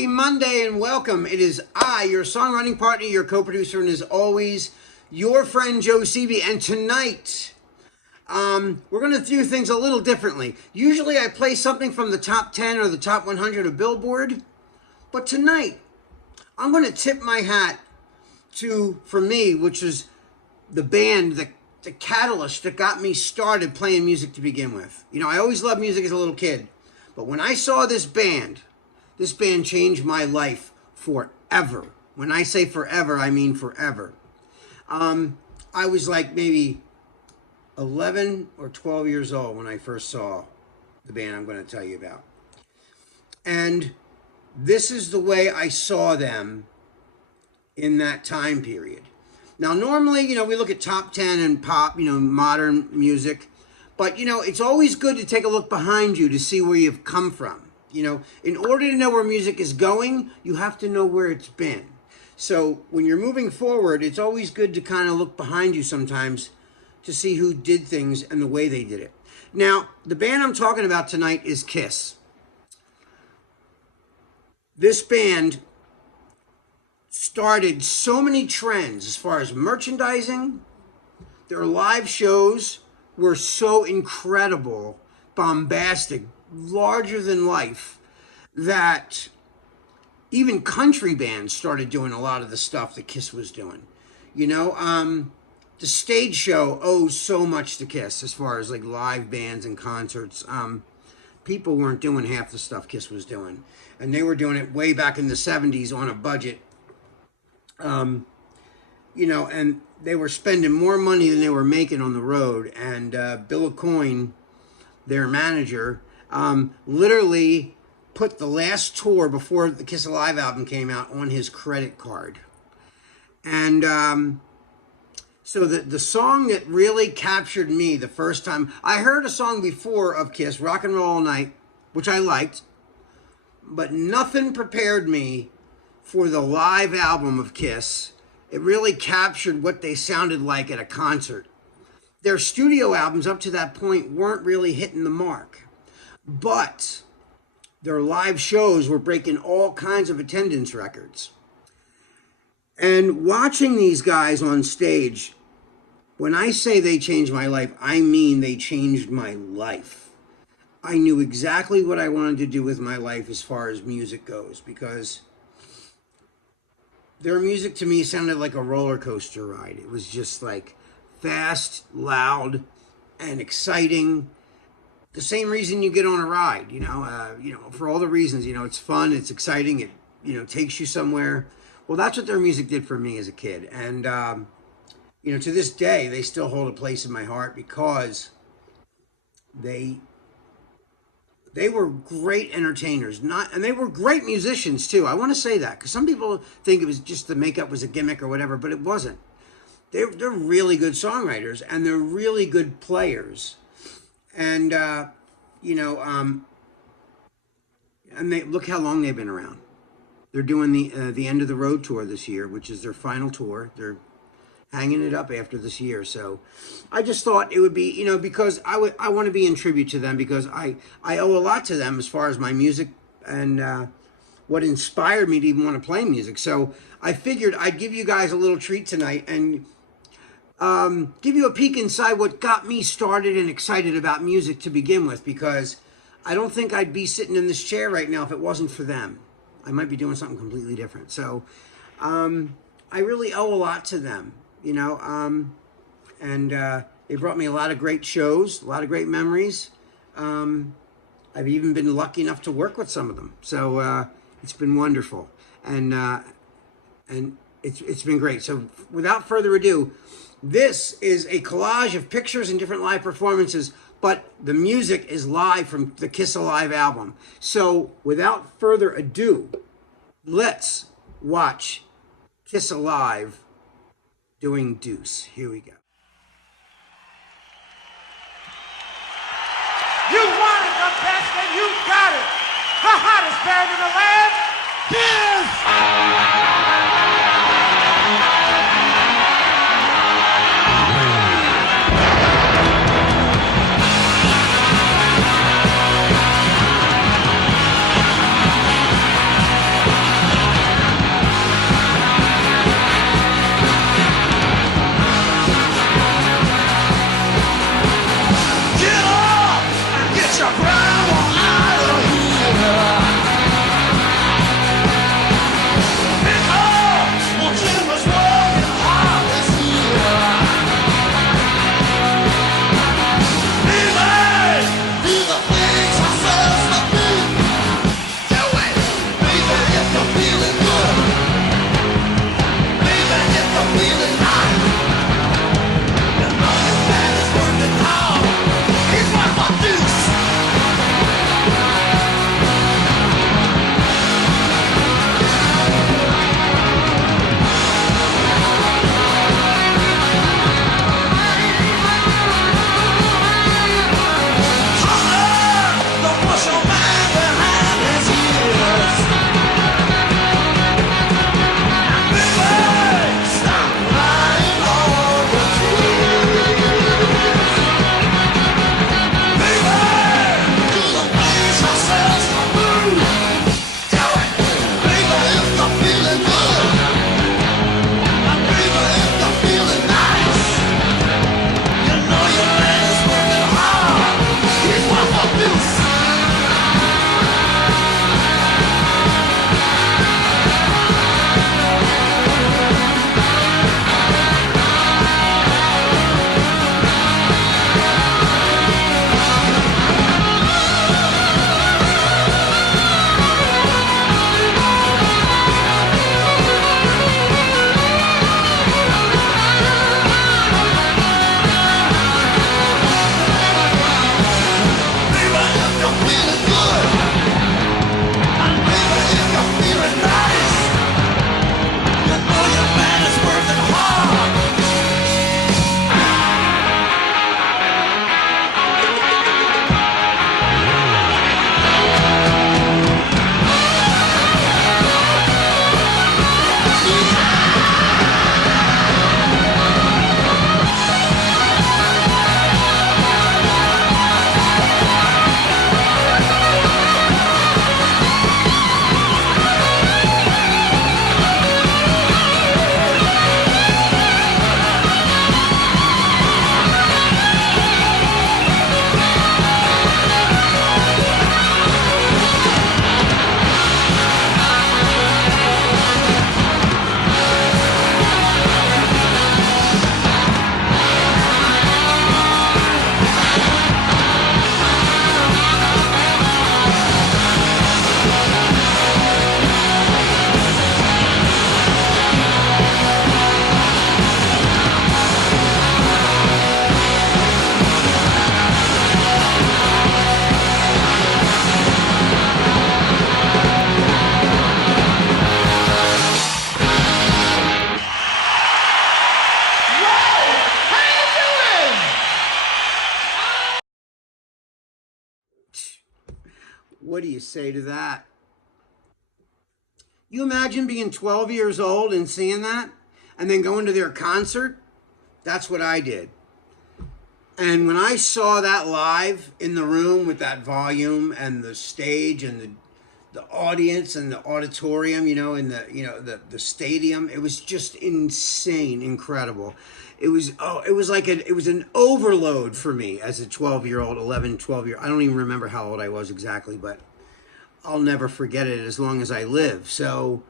Happy Monday and welcome. It is I, your songwriting partner, your co-producer, and as always, your friend Joe Seavey. And tonight, we're going to do things a little differently. Usually I play something from the top 10 or the top 100 of Billboard. But tonight, I'm going to tip my hat to, for me, which is the band, the catalyst that got me started playing music to begin with. You know, I always loved music as a little kid. But when I saw this band changed my life forever. When I say forever, I mean forever. I was like maybe 11 or 12 years old when I first saw the band I'm going to tell you about. And this is the way I saw them in that time period. Now, normally, you know, we look at top 10 and pop, you know, modern music. But, you know, it's always good to take a look behind you to see where you've come from. You know, in order to know where music is going, you have to know where it's been. So when you're moving forward, it's always good to kind of look behind you sometimes to see who did things and the way they did it. Now, the band I'm talking about tonight is Kiss. This band started so many trends as far as merchandising. Their live shows were so incredible, bombastic, larger than life, that even country bands started doing a lot of the stuff that Kiss was doing. You know, the stage show owes so much to Kiss as far as like live bands and concerts. People weren't doing half the stuff Kiss was doing, and they were doing it way back in the 70s on a budget. You know, and they were spending more money than they were making on the road. And Bill Aucoin, their manager, literally put the last tour before the Kiss Alive album came out on his credit card. And so the song that really captured me the first time, I heard a song before of Kiss, Rock and Roll All Night, which I liked, but nothing prepared me for the live album of Kiss. It really captured what they sounded like at a concert. Their studio albums up to that point weren't really hitting the mark, but their live shows were breaking all kinds of attendance records. And watching these guys on stage, when I say they changed my life, I mean they changed my life. I knew exactly what I wanted to do with my life as far as music goes, because their music to me sounded like a roller coaster ride. It was just like fast, loud, and exciting. The same reason you get on a ride, you know, for all the reasons, you know, it's fun, it's exciting, it, you know, takes you somewhere. Well, that's what their music did for me as a kid. And, you know, to this day, they still hold a place in my heart because they were great entertainers, and they were great musicians too. I want to say that because some people think it was just the makeup was a gimmick or whatever, but it wasn't. They're really good songwriters, and they're really good players. And you know, and they look how long they've been around. They're doing the End of the Road tour this year, which is their final tour. They're hanging it up after this year. So I just thought it would be, you know, because I want to be in tribute to them, because I owe a lot to them as far as my music and what inspired me to even want to play music. So I figured I'd give you guys a little treat tonight and give you a peek inside what got me started and excited about music to begin with, because I don't think I'd be sitting in this chair right now if it wasn't for them. I might be doing something completely different. So I really owe a lot to them. You know, and they brought me a lot of great shows, a lot of great memories. I've even been lucky enough to work with some of them, so it's been wonderful, and it's been great. So without further ado, this is a collage of pictures and different live performances, but the music is live from the Kiss Alive album. So without further ado, let's watch Kiss Alive doing Deuce. Here we go. You wanted the best and you got it. The hottest band in the land, Kiss! What do you say to that? You imagine being 12 years old and seeing that and then going to their concert? That's what I did. And when I saw that live in the room with that volume and the stage and the audience and the auditorium, in the stadium, it was just insane, incredible. It was it was an overload for me as a 12-year-old, 11, 12-year. I don't even remember how old I was exactly, but I'll never forget it as long as I live. So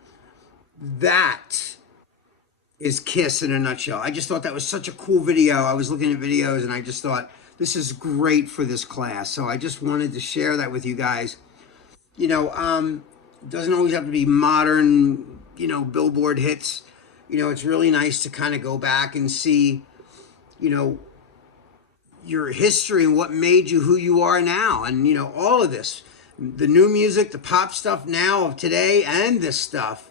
that is Kiss in a nutshell. I just thought that was such a cool video. I was looking at videos and I just thought this is great for this class. So I just wanted to share that with you guys. It doesn't always have to be modern, Billboard hits. It's really nice to kind of go back and see, your history and what made you who you are now. And, all of this, the new music, the pop stuff now of today, and this stuff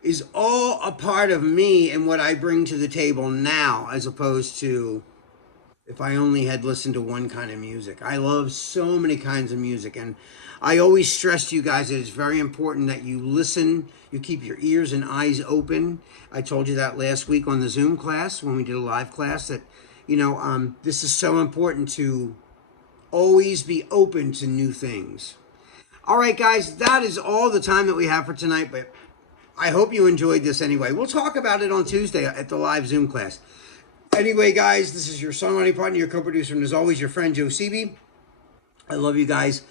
is all a part of me and what I bring to the table now, as opposed to if I only had listened to one kind of music. I love so many kinds of music, and I always stress to you guys that it's very important that you listen, you keep your ears and eyes open. I told you that last week on the Zoom class when we did a live class that, this is so important to always be open to new things. All right, guys, that is all the time that we have for tonight, but I hope you enjoyed this anyway. We'll talk about it on Tuesday at the live Zoom class. Anyway, guys, this is your songwriting partner, your co-producer, and as always, your friend Joe Seavey. I love you guys.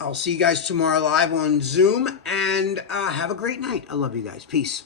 I'll see you guys tomorrow live on Zoom, and have a great night. I love you guys. Peace.